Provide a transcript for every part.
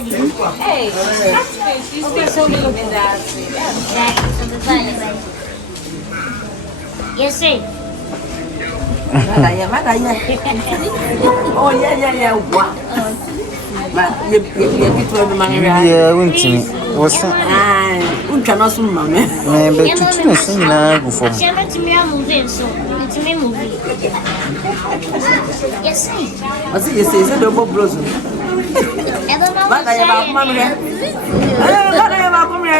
Hey, she's so good in that. Yes, sir. Madaya. Oh, yeah. Wow. But you get to money. Yeah, wintimi. What's that? You cannot swim, mamma. Maybe to sing now for Shall I to me a movie so it's me movie? Yes, sir. What's it? You say, it's a double blossom. Ever know But I have a mamma. But I have a mamma.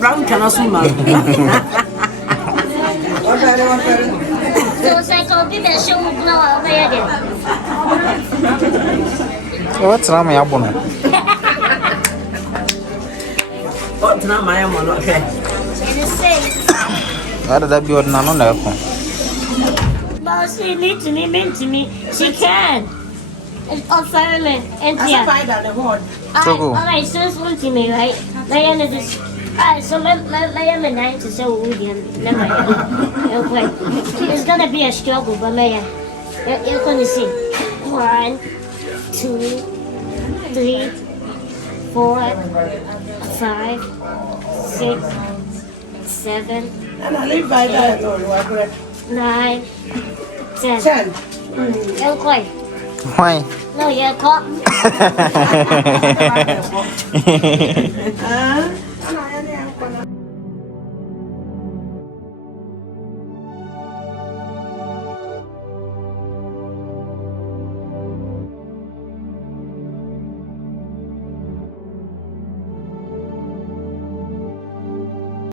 Brown cannot swim, so it's like I'll be there, show me blow out there. what's wrong with your bonnet? What's not my own? Okay. And it's safe. How did that be on another? But she needs to me. She can. It's all silent. And yeah. Alright, so it's one to me, right? Diana just. Alright, so my 9 to so William. Okay. It's gonna be a struggle, but you're gonna see. 1, 2, 3, 4, 5, 6, 7, And I live by that. 9, 10. Okay. Why? No, you're caught.